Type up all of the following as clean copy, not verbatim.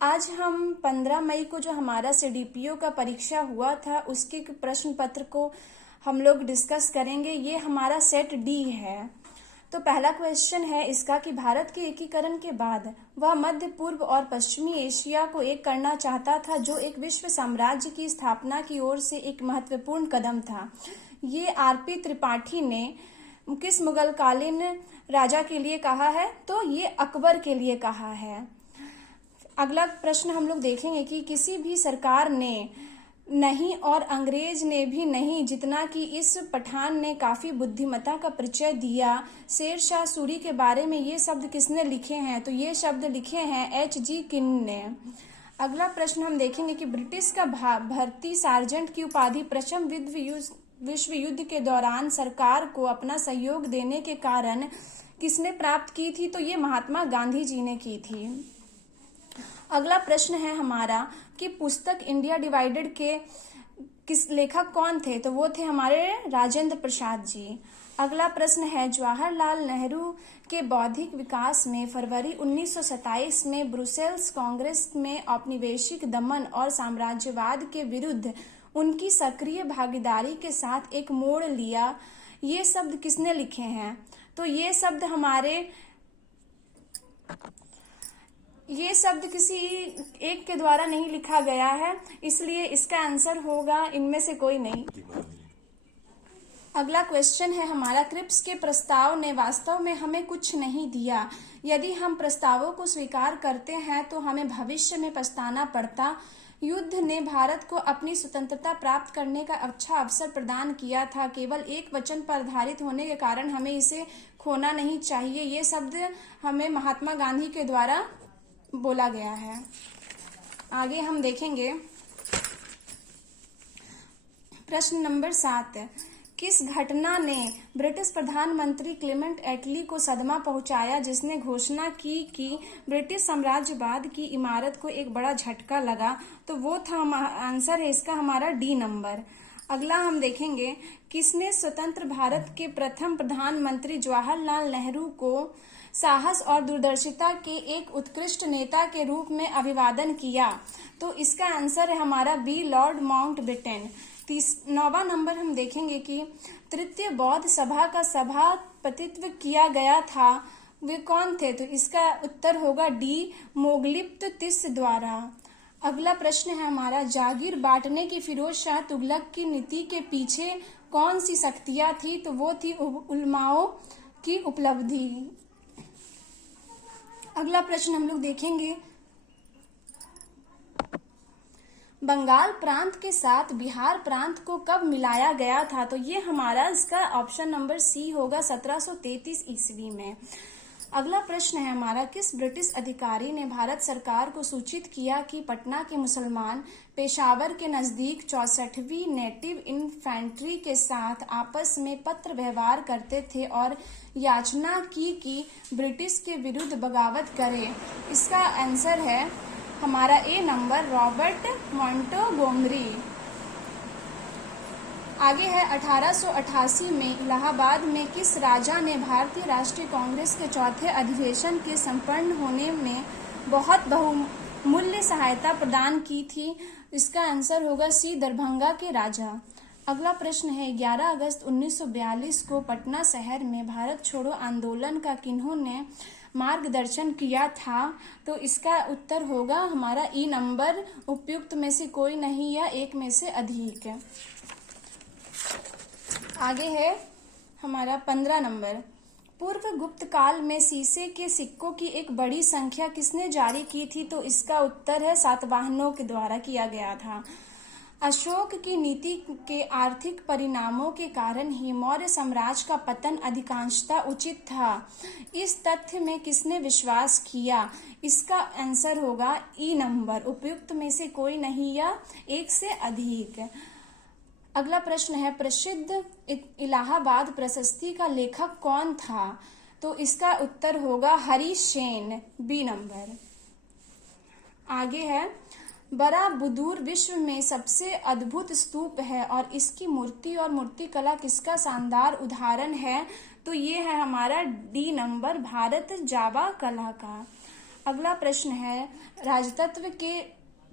आज हम 15 मई को जो हमारा सीडीपीओ का परीक्षा हुआ था उसके प्रश्न पत्र को हम लोग डिस्कस करेंगे। ये हमारा सेट डी है। तो पहला क्वेश्चन है इसका कि भारत के एकीकरण के बाद वह मध्य पूर्व और पश्चिमी एशिया को एक करना चाहता था, जो एक विश्व साम्राज्य की स्थापना की ओर से एक महत्वपूर्ण कदम था। ये आरपी त्रिपाठी ने किस मुगलकालीन राजा के लिए कहा है? तो ये अकबर के लिए कहा है। अगला प्रश्न हम लोग देखेंगे कि किसी भी सरकार ने नहीं और अंग्रेज ने भी नहीं, जितना कि इस पठान ने काफी बुद्धिमत्ता का परिचय दिया। शेर शाह सूरी के बारे में ये शब्द किसने लिखे हैं? तो ये शब्द लिखे हैं एच.जी. किन ने। अगला प्रश्न हम देखेंगे कि ब्रिटिश का भर्ती सार्जेंट की उपाधि प्रथम विश्व युद्ध के दौरान सरकार को अपना सहयोग देने के कारण किसने प्राप्त की थी? तो ये महात्मा गांधी जी ने की थी। अगला प्रश्न है हमारा कि पुस्तक इंडिया डिवाइडेड के किस लेखक कौन थे? तो वो थे हमारे राजेंद्र प्रसाद जी। अगला प्रश्न है जवाहरलाल नेहरू के बौद्धिक विकास में फरवरी 1927 में ब्रुसेल्स कांग्रेस में औपनिवेशिक दमन और साम्राज्यवाद के विरुद्ध उनकी सक्रिय भागीदारी के साथ एक मोड़ लिया। ये शब्द किसने लिखे हैं? तो ये शब्द किसी एक के द्वारा नहीं लिखा गया है, इसलिए इसका आंसर होगा इनमें से कोई नहीं। अगला क्वेश्चन है हमारा क्रिप्स के प्रस्ताव ने वास्तव में हमें कुछ नहीं दिया। यदि हम प्रस्तावों को स्वीकार करते हैं तो हमें भविष्य में पछताना पड़ता। युद्ध ने भारत को अपनी स्वतंत्रता प्राप्त करने का अच्छा अवसर प्रदान किया था। केवल एक वचन पर आधारित होने के कारण हमें इसे खोना नहीं चाहिए। ये शब्द हमें महात्मा गांधी के द्वारा बोला गया है। आगे हम देखेंगे प्रश्न नंबर 7। किस घटना ने ब्रिटिश प्रधानमंत्री क्लेमेंट एटली को सदमा पहुंचाया, जिसने घोषणा की कि ब्रिटिश साम्राज्यवाद की इमारत को एक बड़ा झटका लगा? तो वो था आंसर है इसका हमारा डी नंबर। अगला हम देखेंगे किसने स्वतंत्र भारत के प्रथम प्रधानमंत्री जवाहरलाल नेहरू को साहस और दूरदर्शिता के एक उत्कृष्ट नेता के रूप में अभिवादन किया? तो इसका आंसर है हमारा बी लॉर्ड माउंटबेटन। 9वां नंबर हम देखेंगे कि तृतीय बौद्ध सभा का सभापतित्व किया गया था, वे कौन थे? तो इसका उत्तर होगा डी मोगलिप्त तिस द्वारा। अगला प्रश्न है हमारा जागीर बांटने की फिरोज शाह तुगलक की नीति के पीछे कौन सी शक्तियां थी? तो वो थी उलमाओं की उपलब्धि। अगला प्रश्न हम लोग देखेंगे बंगाल प्रांत के साथ बिहार प्रांत को कब मिलाया गया था? तो ये हमारा इसका ऑप्शन नंबर सी होगा 1733 ईस्वी में। अगला प्रश्न है हमारा किस ब्रिटिश अधिकारी ने भारत सरकार को सूचित किया कि पटना के मुसलमान पेशावर के नजदीक 64वीं नेटिव इन्फेंट्री के साथ आपस में पत्र व्यवहार करते थे और याचना की कि ब्रिटिश के विरुद्ध बगावत करें? इसका आंसर है हमारा ए नंबर रॉबर्ट मॉन्टगोमरी। आगे है 1888 में इलाहाबाद में किस राजा ने भारतीय राष्ट्रीय कांग्रेस के चौथे अधिवेशन के संपन्न होने में बहुत बहुमूल्य सहायता प्रदान की थी? इसका आंसर होगा सी दरभंगा के राजा। अगला प्रश्न है 11 अगस्त 1942 को पटना शहर में भारत छोड़ो आंदोलन का किन्होंने मार्गदर्शन किया था? तो इसका उत्तर होगा हमारा ई नंबर उपयुक्त में से कोई नहीं या एक में से अधिक। आगे है हमारा 15 नंबर पूर्व गुप्त काल में शीशे के सिक्कों की एक बड़ी संख्या किसने जारी की थी? तो इसका उत्तर है सातवाहनों के द्वारा किया गया था। अशोक की नीति के आर्थिक परिणामों के कारण ही मौर्य साम्राज्य का पतन अधिकांशतः उचित था। इस तथ्य में किसने विश्वास किया? इसका आंसर होगा ई नंबर उपयुक्त में से कोई नहीं या एक से अधिक। अगला प्रश्न है प्रसिद्ध इलाहाबाद प्रशस्ति का लेखक कौन था? तो इसका उत्तर होगा हरीश सेन, बी नंबर। आगे है बड़ा बुदूर विश्व में सबसे अद्भुत स्तूप है और इसकी मूर्ति और मूर्तिकला किसका शानदार उदाहरण है? तो ये है हमारा डी नंबर भारत जावा कला का। अगला प्रश्न है, राजतत्व के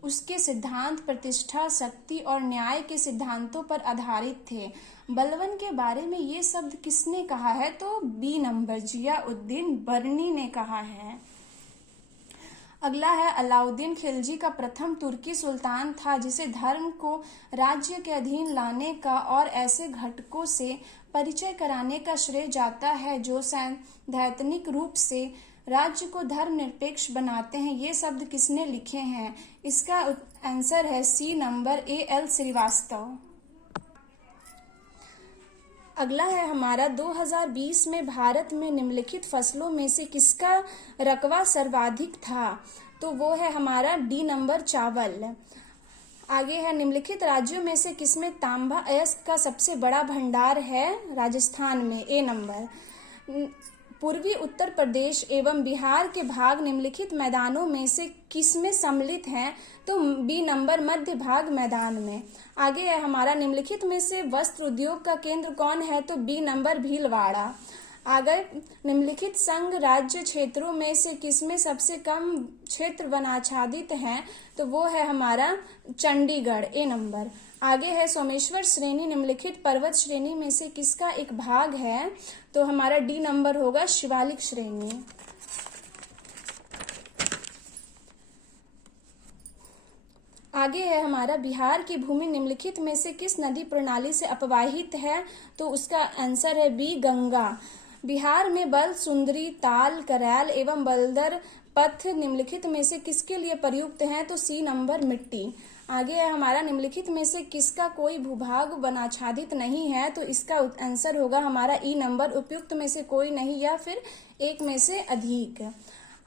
उसके सिद्धांत प्रतिष्ठा, शक्ति और न्याय के सिद्धांतों पर आधारित थे। बलबन के बारे में ये शब्द किसने कहा है? तो बी नंबर, जियाउद्दीन बर्नी ने कहा है। अगला है, अलाउद्दीन खिलजी का प्रथम तुर्की सुल्तान था जिसे धर्म को राज्य के अधीन लाने का और ऐसे घटकों से परिचय कराने का श्रेय जाता है जो सैद्धांतिक रूप से राज्य को धर्मनिरपेक्ष बनाते हैं। ये शब्द किसने लिखे हैं? इसका आंसर है सी नंबर, A.L. श्रीवास्तव। अगला है हमारा, 2020 में भारत में निम्नलिखित फसलों में से किसका रकबा सर्वाधिक था? तो वो है हमारा डी नंबर, चावल। आगे है, निम्नलिखित राज्यों में से किसमें तांबा अयस्क का सबसे बड़ा भंडार है? राजस्थान में, ए नंबर। पूर्वी उत्तर प्रदेश एवं बिहार के भाग निम्नलिखित मैदानों में से किसमें सम्मिलित हैं? तो बी नंबर, मध्य भाग मैदान में। आगे है हमारा, निम्नलिखित में से वस्त्र उद्योग का केंद्र कौन है? तो बी नंबर, भीलवाड़ा। अगर निम्नलिखित संघ राज्य क्षेत्रों में से किसमें सबसे कम क्षेत्र वनाच्छादित हैं? तो वो है हमारा चंडीगढ़, ए नंबर। आगे है, सोमेश्वर श्रेणी निम्नलिखित पर्वत श्रेणी में से किसका एक भाग है? तो हमारा डी नंबर होगा, शिवालिक श्रेणी। आगे है हमारा, बिहार की भूमि निम्नलिखित में से किस नदी प्रणाली से अपवाहित है? तो उसका आंसर है बी, गंगा। बिहार में बल, सुंदरी, ताल, करैल एवं बलदर पथ निम्नलिखित में से किसके लिए प्रयुक्त हैं? तो सी नंबर, मिट्टी। आगे है हमारा, निम्नलिखित में से किसका कोई भूभाग वनाच्छादित नहीं है? तो इसका आंसर होगा हमारा ई नंबर, उपयुक्त में से कोई नहीं या फिर एक में से अधिक।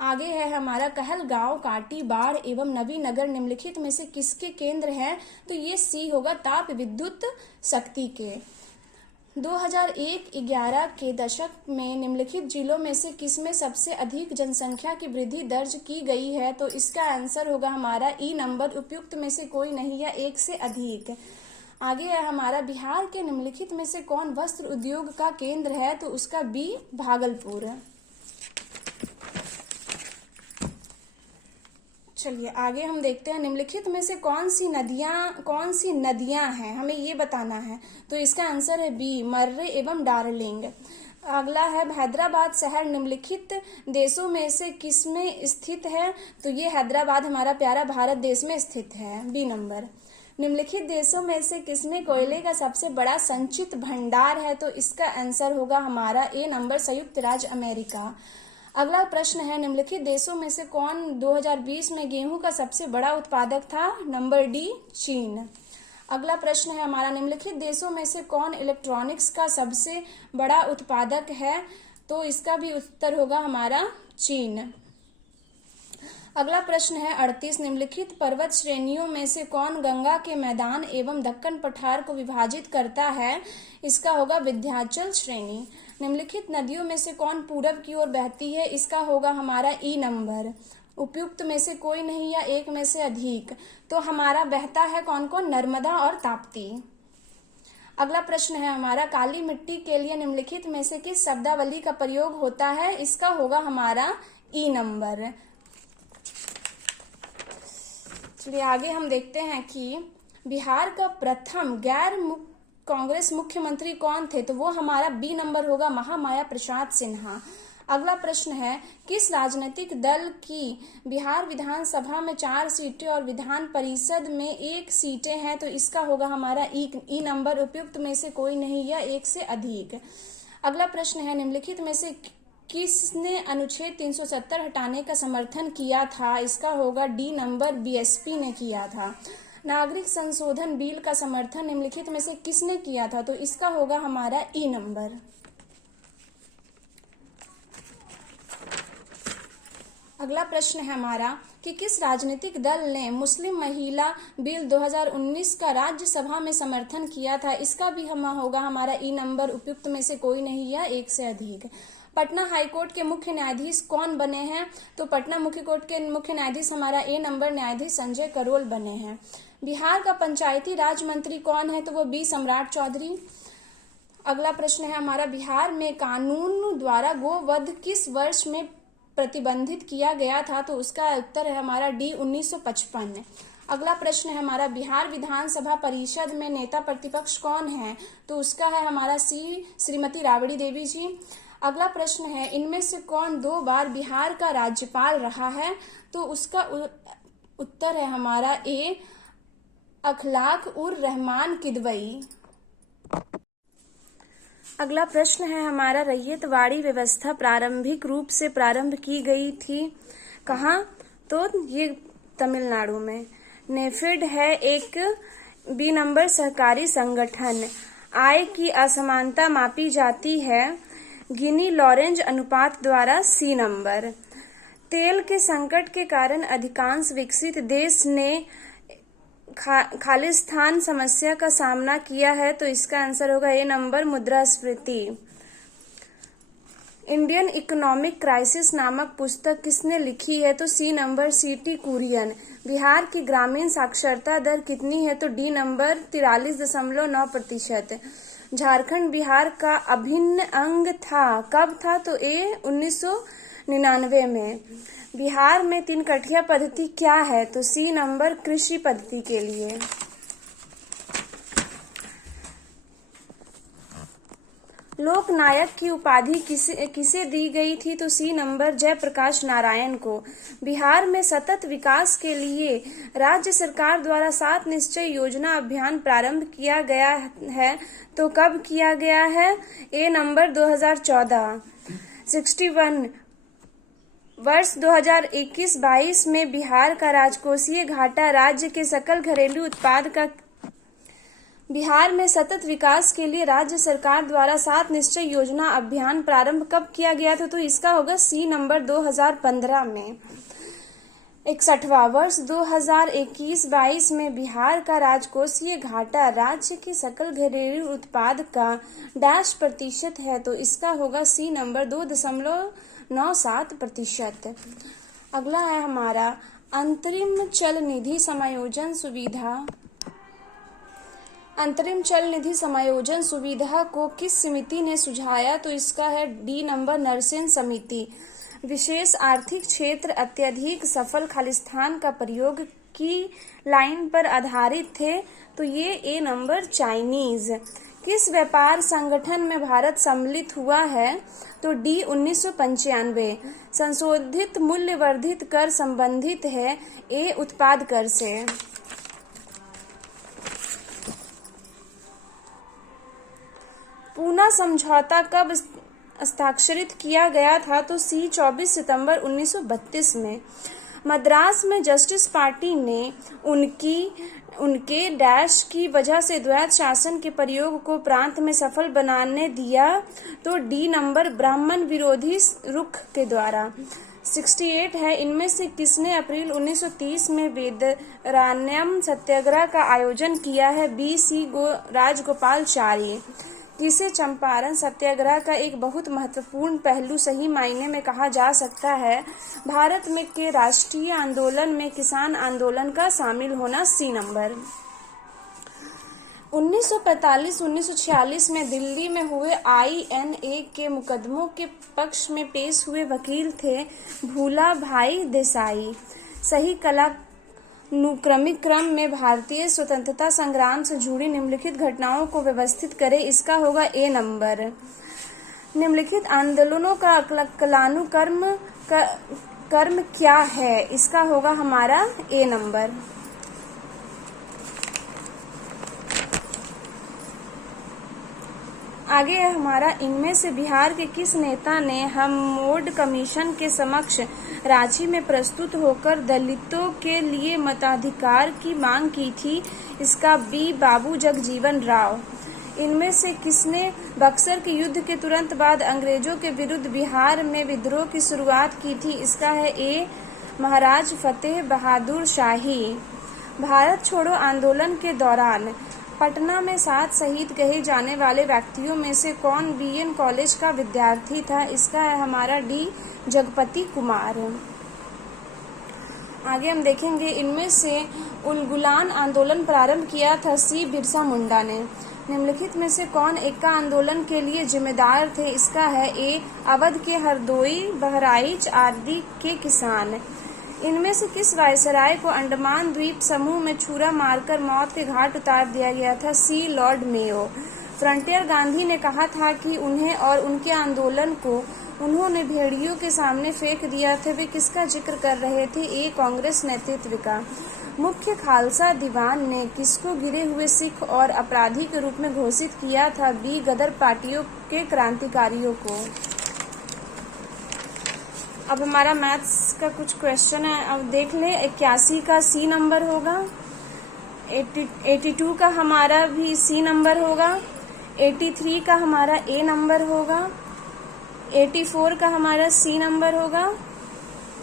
आगे है हमारा, कहलगांव, काटी, बाढ़ एवं नवीनगर निम्नलिखित में से किसके केंद्र हैं? तो ये सी होगा, ताप विद्युत शक्ति के। 2001-11 के दशक में निम्नलिखित जिलों में से किसमें सबसे अधिक जनसंख्या की वृद्धि दर्ज की गई है? तो इसका आंसर होगा हमारा ई नंबर, उपयुक्त में से कोई नहीं या एक से अधिक। आगे है हमारा, बिहार के निम्नलिखित में से कौन वस्त्र उद्योग का केंद्र है? तो उसका बी, भागलपुर। चलिए आगे हम देखते हैं, निम्नलिखित में से कौन सी नदियां हैं, हमें ये बताना है। तो इसका आंसर है बी, मर्रे एवं डार्लिंग। अगला है, हैदराबाद शहर निम्नलिखित देशों में से किसमें स्थित है? तो ये हैदराबाद हमारा प्यारा भारत देश में स्थित है, बी नंबर। निम्नलिखित देशों में से किसमें कोयले का सबसे बड़ा संचित भंडार है? तो इसका आंसर होगा हमारा ए नंबर, संयुक्त राज्य अमेरिका। अगला प्रश्न है, निम्नलिखित देशों में से कौन 2020 में गेहूं का सबसे बड़ा उत्पादक था? नंबर डी, चीन। अगला प्रश्न है हमारा, निम्नलिखित देशों में से कौन इलेक्ट्रॉनिक्स का सबसे बड़ा उत्पादक है? तो इसका भी उत्तर होगा हमारा चीन। अगला प्रश्न है 38, निम्नलिखित पर्वत श्रेणियों में से कौन गंगा के मैदान एवं दक्कन पठार को विभाजित करता है? इसका होगा विंध्याचल श्रेणी। निम्नलिखित नदियों में से कौन पूरब की ओर बहती है? इसका होगा हमारा ई नंबर, उपयुक्त में से कोई नहीं या एक में से अधिक। तो हमारा बहता है कौन कौन? नर्मदा और ताप्ती। अगला प्रश्न है हमारा, काली मिट्टी के लिए निम्नलिखित में से किस शब्दावली का प्रयोग होता है? इसका होगा हमारा ई नंबर। चलिए आगे हम देखते हैं कि बिहार का प्रथम गैर कांग्रेस मुख्यमंत्री कौन थे? तो वो हमारा बी नंबर होगा, महामाया प्रसाद सिन्हा। अगला प्रश्न है, किस राजनीतिक दल की बिहार विधानसभा में 4 सीटें और विधान परिषद में 1 सीटें हैं? तो इसका होगा हमारा ई नंबर, उपयुक्त में से कोई नहीं या एक से अधिक। अगला प्रश्न है, निम्नलिखित में से किसने अनुच्छेद 370 हटाने का समर्थन किया था? इसका होगा डी नंबर, बीएसपी ने किया था। नागरिक संशोधन बिल का समर्थन निम्नलिखित में से किसने किया था? तो इसका होगा हमारा ई नंबर। अगला प्रश्न है हमारा कि किस राजनीतिक दल ने मुस्लिम महिला बिल 2019 का राज्यसभा में समर्थन किया था? इसका भी होगा हमारा ई नंबर, उपयुक्त में से कोई नहीं या एक से अधिक। पटना हाईकोर्ट के मुख्य न्यायाधीश कौन बने हैं? तो पटना मुख्य कोर्ट के मुख्य न्यायाधीश हमारा ए नंबर, न्यायाधीश संजय करोल बने हैं। बिहार का पंचायती राज मंत्री कौन है? तो वो बी, सम्राट चौधरी। अगला प्रश्न है हमारा, बिहार में कानून द्वारा गोवध किस वर्ष में प्रतिबंधित किया गया था? तो उसका उत्तर है हमारा डी 1955। अगला प्रश्न है हमारा, बिहार विधानसभा परिषद में नेता प्रतिपक्ष कौन है? तो उसका है हमारा सी श्रीमती राबड़ी देवी जी। अगला प्रश्न है, इनमें से कौन 2 बार बिहार का राज्यपाल रहा है? तो उसका उत्तर है हमारा ए अखलाक उर रहमान किदवई। अगला प्रश्न है हमारा, रैयतवाड़ी व्यवस्था प्रारंभिक रूप से प्रारंभ की गई थी कहाँ? तो ये तमिलनाडु में। नेफेड है एक बी नंबर सहकारी संगठन। आय की असमानता मापी जाती है गिनी लॉरेंज अनुपात द्वारा सी नंबर। तेल के संकट के कारण अधिकांश विकसित देश ने खालिस्तान समस्या का सामना किया है। तो इसका आंसर होगा ए नंबर मुद्रास्फीति। इंडियन इकोनॉमिक क्राइसिस नामक पुस्तक किसने लिखी है? तो C number C T. Kurien. Bihar की ग्रामीण साक्षरता दर कितनी है? तो डी नंबर 43.9%। झारखंड बिहार का अभिन्न अंग था, कब था? तो ए 1999 में। बिहार में 3 कठिया पद्धति क्या है? तो सी नंबर कृषि पद्धति के लिए। लोकनायक की उपाधि किसे दी गई थी? तो सी नंबर जयप्रकाश नारायण को। बिहार में सतत विकास के लिए राज्य सरकार द्वारा 7 निश्चय योजना अभियान प्रारंभ किया गया है। तो कब किया गया है? ए नंबर 2014। 61 वर्ष 2021-22 में बिहार का राजकोषीय घाटा राज्य के सकल घरेलू उत्पाद का। बिहार में सतत विकास के लिए राज्य सरकार द्वारा 7 निश्चय योजना अभियान प्रारंभ कब किया गया था? तो इसका होगा सी नंबर 2015 में। 61वां वर्ष 2021-22 में बिहार का राजकोषीय घाटा राज्य के सकल घरेलू उत्पाद का %% है। तो इसका होगा सी नंबर 2.97%। अगला है हमारा, अंतरिम चल निधि समायोजन सुविधा। अंतरिम चल निधि समायोजन सुविधा को किस समिति ने सुझाया? तो इसका है डी नंबर नरसेन समिति। विशेष आर्थिक क्षेत्र अत्यधिक सफल खालिस्तान का प्रयोग की लाइन पर आधारित थे। तो ये ए नंबर चाइनीज। किस व्यापार संगठन में भारत सम्मिलित हुआ है? तो डी 1995। संशोधित मूल्य वर्धित कर संबंधित है ए उत्पाद कर से। पूना समझौता कब हस्ताक्षरित किया गया था? तो सी 24 सितंबर 1932 में। मद्रास में जस्टिस पार्टी ने उनके डैश की वजह से द्वैत शासन के प्रयोग को प्रांत में सफल बनाने दिया। तो डी नंबर ब्राह्मण विरोधी रुख के द्वारा। 68 है, इनमें से किसने अप्रैल 1930 में वेदरान्यम सत्याग्रह का आयोजन किया है? B C Rajagopalachari. जिसे चंपारण सत्याग्रह का एक बहुत महत्वपूर्ण पहलू सही मायने में कहा जा सकता है। भारत में के राष्ट्रीय आंदोलन में किसान आंदोलन का शामिल होना सी नंबर। 1945-1946 में दिल्ली में हुए INA के मुकदमों के पक्ष में पेश हुए वकील थे भूला भाई देसाई। सही कालानुक्रमिक क्रम में भारतीय स्वतंत्रता संग्राम से जुड़ी निम्नलिखित घटनाओं को व्यवस्थित करें। इसका होगा ए नंबर। निम्नलिखित आंदोलनों का कर्म क्या है? इसका होगा हमारा ए नंबर। आगे है हमारा, इनमें से बिहार के किस नेता ने हममोड कमीशन के समक्ष रांची में प्रस्तुत होकर दलितों के लिए मताधिकार की मांग की थी? इसका बी बाबू जगजीवन राव। इनमें से किसने बक्सर के युद्ध के तुरंत बाद अंग्रेजों के विरुद्ध बिहार में विद्रोह की शुरुआत की थी? इसका है ए महाराज फतेह बहादुर शाही। भारत छोड़ो आंदोलन के दौरान पटना में 7 शहीद कहे जाने वाले व्यक्तियों में से कौन BN कॉलेज का विद्यार्थी था? इसका है हमारा डी जगपति कुमार। आगे हम देखेंगे, इनमें से उलगुलान आंदोलन प्रारंभ किया था सी बिरसा मुंडा ने। निम्नलिखित में से कौन एक्का आंदोलन के लिए जिम्मेदार थे? इसका है ए अवध के हरदोई, बहराइच आदि के किसान। इनमें से किस वायसराय को अंडमान द्वीप समूह में छुरा मारकर मौत के घाट उतार दिया गया था? सी लॉर्ड मेयो। फ्रंटियर गांधी ने कहा था कि उन्हें और उनके आंदोलन को उन्होंने भेड़ियों के सामने फेंक दिया था। वे किसका जिक्र कर रहे थे? ए कांग्रेस नेतृत्व का। मुख्य खालसा दीवान ने किसको गिरे हुए सिख और अपराधी के रूप में घोषित किया था? बी गदर पार्टियों के क्रांतिकारियों को। अब हमारा मैथ्स का कुछ क्वेश्चन है, अब देख लें। 81 का सी नंबर होगा, 82 का हमारा भी सी नंबर होगा, 83 का हमारा ए नंबर होगा, 84 का हमारा सी नंबर होगा,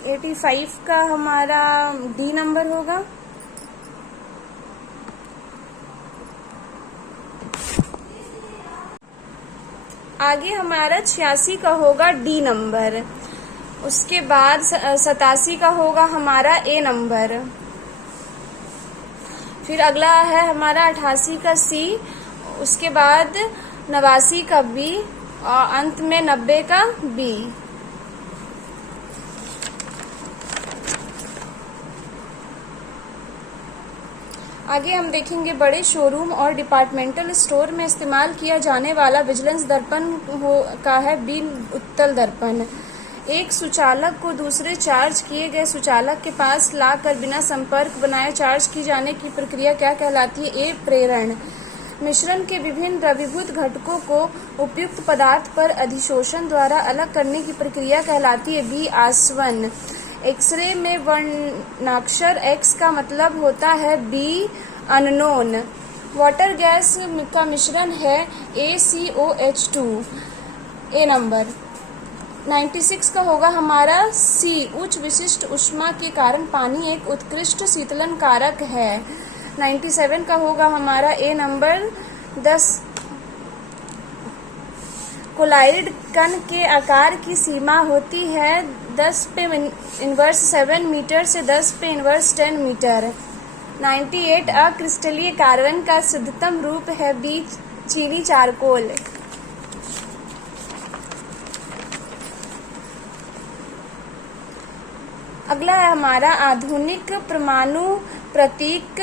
85 का हमारा डी नंबर होगा, आगे हमारा 86 का होगा डी नंबर, उसके बाद 87 का होगा हमारा ए नंबर, फिर अगला है हमारा 88 का सी, उसके बाद 89 का बी और अंत में 90 का बी। आगे हम देखेंगे बड़े शोरूम और डिपार्टमेंटल स्टोर में इस्तेमाल किया जाने वाला विजिलेंस दर्पण का है बी उत्तल दर्पण। एक सुचालक को दूसरे चार्ज किए गए सुचालक के पास लाकर बिना संपर्क बनाए चार्ज की जाने की प्रक्रिया क्या कहलाती है? ए प्रेरण। मिश्रण के विभिन्न द्रवीभूत घटकों को उपयुक्त पदार्थ पर अधिशोषण द्वारा अलग करने की प्रक्रिया कहलाती है बी आसवन। एक्सरे में वर्णाक्षर एक्स का मतलब होता है बी अननोन। वाटर गैस का मिश्रण है ACOH2 ए नंबर। 96 का होगा हमारा सी उच्च विशिष्ट ऊष्मा के कारण पानी एक उत्कृष्ट शीतलन कारक है। 97 का होगा हमारा ए नंबर 10। कोलाइड कण के आकार की सीमा होती है 10⁻⁷ मीटर से 10⁻10 मीटर। 98 अक्रिस्टलीय कार्बन का शुद्धतम रूप है बी चीनी चारकोल। अगला है हमारा आधुनिक परमाणु प्रतीक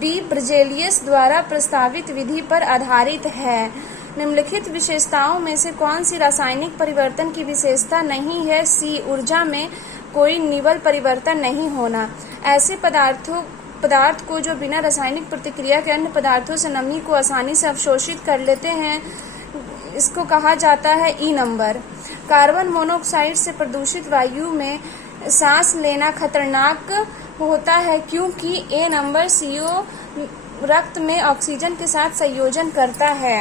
बी ब्रजेलियस द्वारा प्रस्तावित विधि पर आधारित है। निम्नलिखित विशेषताओं में से कौन सी रासायनिक परिवर्तन की विशेषता नहीं है? सी ऊर्जा में कोई निवल परिवर्तन नहीं होना। ऐसे पदार्थ को जो बिना रासायनिक प्रतिक्रिया के अन्य पदार्थों से नमी को आसानी से अवशोषित कर लेते हैं, इसको कहा जाता है ई नंबर। कार्बन मोनोऑक्साइड से प्रदूषित वायु में सांस लेना खतरनाक होता है क्योंकि ए नंबर CO रक्त में ऑक्सीजन के साथ संयोजन करता है।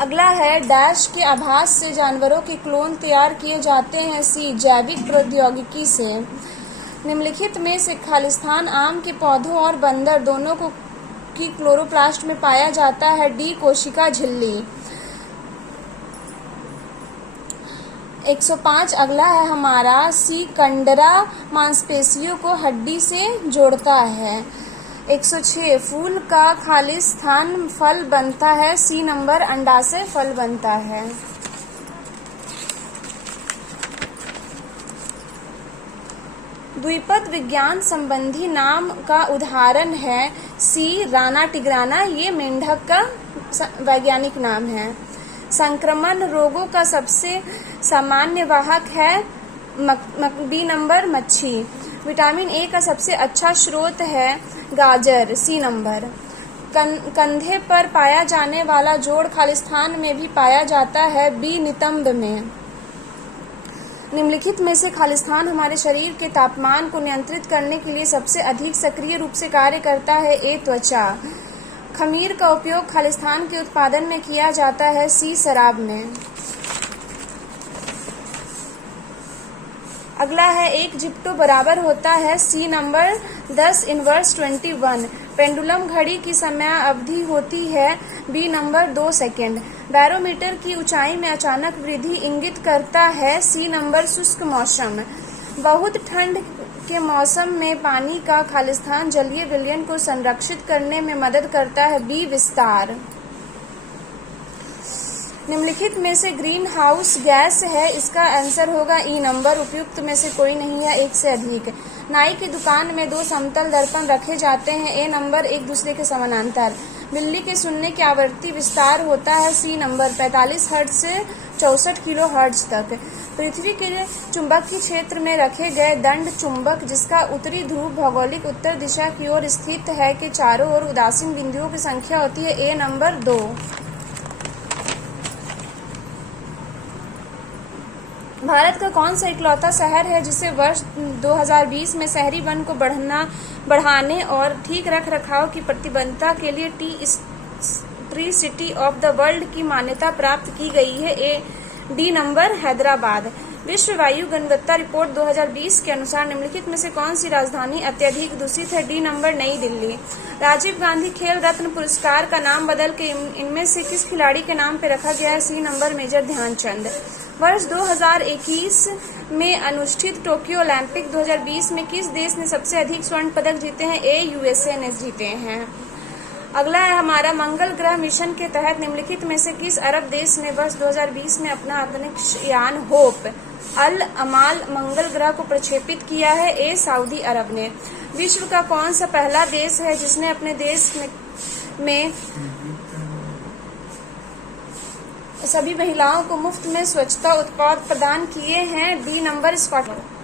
अगला है डैश के आभास से जानवरों के क्लोन तैयार किए जाते हैं सी जैविक प्रौद्योगिकी से। निम्नलिखित में से खालिस्तान आम के पौधों और बंदर दोनों को की क्लोरोप्लास्ट में पाया जाता है डी कोशिका झिल्ली। 105 अगला है हमारा सी कंडरा मांसपेशियों को हड्डी से जोड़ता है। 106 फूल का खालिस्तान फल बनता है सी नंबर अंडा से फल बनता है। द्विपद विज्ञान संबंधी नाम का उदाहरण है सी राना टिग्राना, ये मेंढक का वैज्ञानिक नाम है। संक्रमण रोगों का सबसे सामान्य वाहक है बी नंबर मच्छी। विटामिन ए का सबसे अच्छा स्रोत है गाजर सी नंबर। कंधे पर पाया जाने वाला जोड़ खालिस्तान में भी पाया जाता है बी नितंब में। निम्नलिखित में से खालिस्तान हमारे शरीर के तापमान को नियंत्रित करने के लिए सबसे अधिक सक्रिय रूप से कार्य करता है ए त्वचा। खमीर का उपयोग खालिस्तान के उत्पादन में किया जाता है सी शराब में। अगला है एक जिप्टो बराबर होता है सी नंबर 10⁻21। पेंडुलम घड़ी की समय अवधि होती है बी नंबर 2 सेकेंड। बैरोमीटर की ऊंचाई में अचानक वृद्धि इंगित करता है सी नंबर शुष्क मौसम। बहुत ठंड के मौसम में पानी का खालिस्तान जलीय विलयन को संरक्षित करने में मदद करता है? बी, विस्तार। निम्नलिखित में से ग्रीन हाउस गैस है? इसका आंसर होगा ई नंबर। उपयुक्त में से कोई नहीं है, एक से अधिक। नाई की दुकान में दो समतल दर्पण रखे जाते हैं? ए नंबर, एक दूसरे के समानांतर। बिल्ली के सुनने की आवृत्ति विस्तार होता है? सी नंबर, 45 हर्ट्ज से 64 किलो हर्ट्ज तक। पृथ्वी के चुंबकीय क्षेत्र में रखे गए दंड चुंबक, जिसका उत्तरी ध्रुव भौगोलिक उत्तर दिशा की ओर स्थित है, के चारों ओर उदासीन बिंदुओं की संख्या होती है? ए नंबर, 2। भारत का कौन सा इकलौता शहर है जिसे वर्ष 2020 में शहरी वन को बढ़ाने और ठीक रख रखाव की प्रतिबद्धता के लिए tree city of the world की मान्यता प्राप्त की गई है? D number, Hyderabad. विश्व वायु गुणवत्ता रिपोर्ट 2020 के अनुसार निम्नलिखित में से कौन सी राजधानी अत्यधिक दूषित है? डी नंबर, नई दिल्ली। राजीव गांधी खेल रत्न पुरस्कार का नाम बदल के इनमें से किस खिलाड़ी के नाम पर रखा गया है? C number, major Dhyan Chand. वर्ष 2021 में अनुष्ठित टोक्यो ओलंपिक 2020 में किस देश ने सबसे अधिक स्वर्ण पदक जीते हैं? ए, यूएसए ने जीते हैं। अगला है हमारा, मंगल ग्रह मिशन के तहत निम्नलिखित में से किस अरब देश ने वर्ष 2020 में अपना अंतरिक्ष यान होप अल अमाल मंगल ग्रह को प्रक्षेपित किया है? ए, सऊदी अरब ने। विश्व का कौन सा पहला देश है जिसने अपने देश में सभी महिलाओं को मुफ्त में स्वच्छता उत्पाद प्रदान किए हैं? D number, Scotland.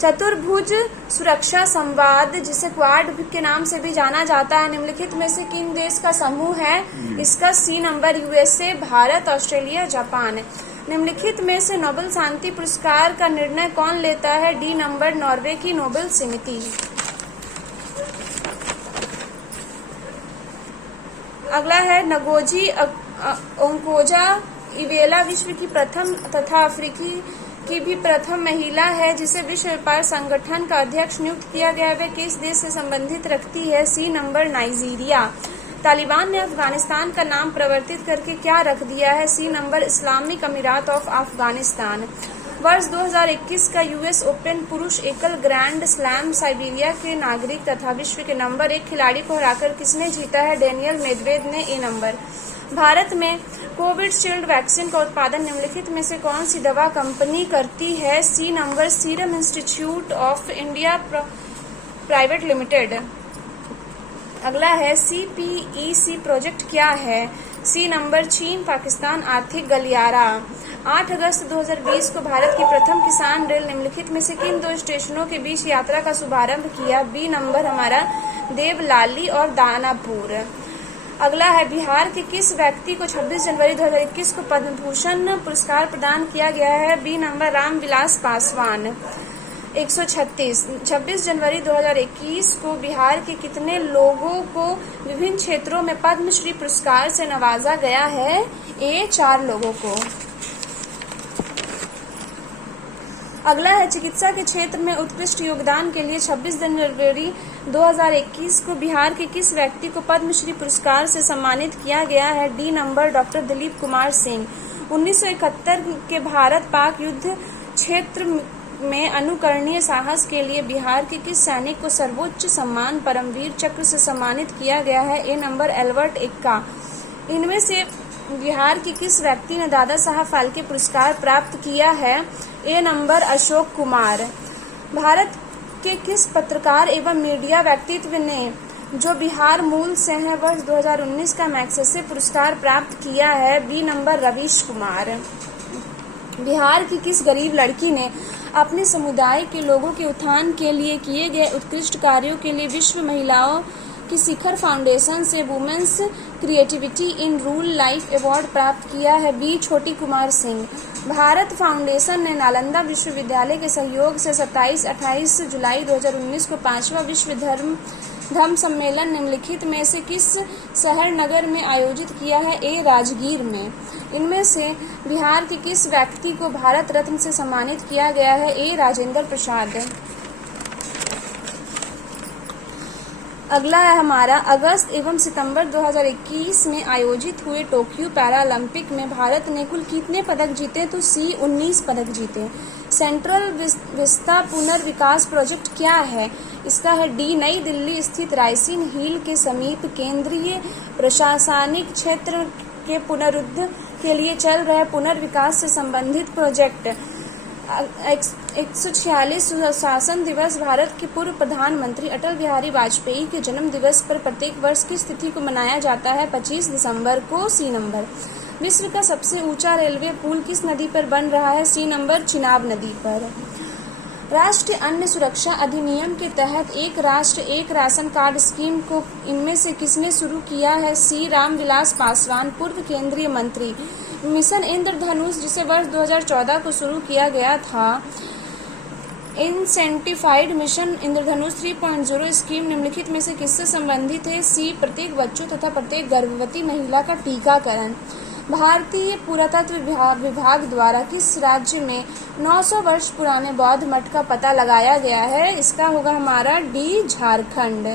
चतुर्भुज सुरक्षा संवाद, जिसे क्वाड के नाम से भी जाना जाता है, निम्नलिखित में से किन देश का समूह है? इसका C number, USA, Bharat, Australia, Japan. निम्नलिखित में से नोबेल शांति पुरस्कार का निर्णय कौन लेता है? डी नंबर, नॉर्वे की नोबेल समिति। अगला है नगोजी ओंकोजा इवेला विश्व की प्रथम तथा अफ्रीकी की भी प्रथम महिला है जिसे विश्व व्यापार संगठन का अध्यक्ष नियुक्त किया गया है? वे किस देश से संबंधित रखती है? C number, Nigeria. तालिबान ने अफगानिस्तान का नाम परिवर्तित करके क्या रख दिया है? सी नंबर, इस्लामिक अमीरात ऑफ अफगानिस्तान। वर्ष 2021 का यूएस ओपन पुरुष एकल ग्रैंड स्लैम साइबेरिया के नागरिक तथा विश्व के नंबर 1 खिलाड़ी को हराकर किसने जीता है? डेनियल मेदवेदेव ने। ए नंबर। भारत में कोविशील्ड वैक्सीन का उत्पादन निम्नलिखित में से कौन सी दवा कंपनी करती है? C number, Serum Institute of India Private Limited. अगला है CPEC प्रोजेक्ट क्या है? सी नंबर, चीन पाकिस्तान आर्थिक गलियारा। 8 अगस्त 2020 को भारत की प्रथम किसान रेल निम्नलिखित में से किन दो स्टेशनों के बीच यात्रा का शुभारंभ किया? बी नंबर, हमारा देवलाली और दानापुर। अगला है बिहार के किस व्यक्ति को 26 जनवरी 2021 को पद्म भूषण पुरस्कार प्रदान किया गया है? B number, Ram Vilas Paswan. 136 26 जनवरी 2021 को बिहार के कितने लोगों को विभिन्न क्षेत्रों में पद्मश्री पुरस्कार से नवाजा गया है? ए, 4 लोगों को। अगला है चिकित्सा के क्षेत्र में उत्कृष्ट योगदान के लिए 26 जनवरी 2021 को बिहार के किस व्यक्ति को पद्मश्री पुरस्कार से सम्मानित किया गया है? D number, doctor Dilip Kumar Singh. 1971 के भारत पाक युद्ध क्षेत्र में अनुकरणीय साहस के लिए बिहार के किस सैनिक को सर्वोच्च सम्मान परमवीर चक्र से सम्मानित किया गया है? ए नंबर, एल्बर्ट एक्का। इनमें से बिहार के किस व्यक्ति ने दादा साहब फाल्के पुरस्कार प्राप्त किया है? ए नंबर, अशोक कुमार। भारत के किस पत्रकार एवं मीडिया व्यक्तित्व ने, जो बिहार मूल से है, वर्ष 2019 का मैग्सेसे पुरस्कार प्राप्त किया है? B number, Ravish Kumar. बिहार की किस गरीब लड़की ने अपने समुदाय के लोगों के उत्थान के लिए किए गए उत्कृष्ट कार्यों के लिए विश्व महिलाओं की शिखर फाउंडेशन से women's creativity in rural life award प्राप्त किया है? बी, छोटी कुमार सिंह। भारत फाउंडेशन ने नालंदा विश्वविद्यालय के सहयोग से 27-28 जुलाई 2019 को 5वां विश्व धम्म सम्मेलन निम्नलिखित में से किस शहर नगर में आयोजित किया है? ए, राजगीर में। इनमें से बिहार के किस व्यक्ति को भारत रत्न से सम्मानित किया गया है? ए, राजेंद्र प्रसाद। अगला है हमारा, अगस्त एवं सितंबर 2021 में आयोजित हुए टोक्यो पैरालंपिक में भारत ने कुल कितने पदक जीते? तो सी, 19 पदक जीते। सेंट्रल विस्ता पुनर्विकास प्रोजेक्ट क्या है? इसका है डी, नई दिल्ली स्थित राइसिन हिल के समीप केंद्रीय प्रशासनिक क्षेत्र के पुनरुद्ध के लिए चल रहे पुनर्विकास से संबंधित प्रोजेक्ट। 146 सुशासन दिवस भारत के पूर्व प्रधानमंत्री अटल बिहारी वाजपेयी के जन्म दिवस पर प्रत्येक वर्ष की तिथि को मनाया जाता है 25 दिसंबर को। सी नंबर, विश्व का सबसे ऊंचा रेलवे पुल किस नदी पर बन रहा है? सी नंबर, चिनाब नदी पर। राष्ट्रीय अन्न सुरक्षा अधिनियम के तहत एक राष्ट्र एक राशन कार्ड स्कीम को इनमें से किसने शुरू किया है? सी, रामविलास पासवान, पूर्व केंद्रीय मंत्री। मिशन इंद्रधनुष, जिसे वर्ष 2014 को शुरू किया गया था, इंसेंटिफाइड मिशन इंद्रधनुष 3.0 स्कीम निम्नलिखित में से किससे संबंधित है? सी, प्रत्येक बच्चों तथा प्रत्येक गर्भवती महिला का टीकाकरण। भारतीय पुरातत्व विभाग द्वारा किस राज्य में 900 वर्ष पुराने बौद्ध मठ का पता लगाया गया है? इसका होगा हमारा डी, झारखंड।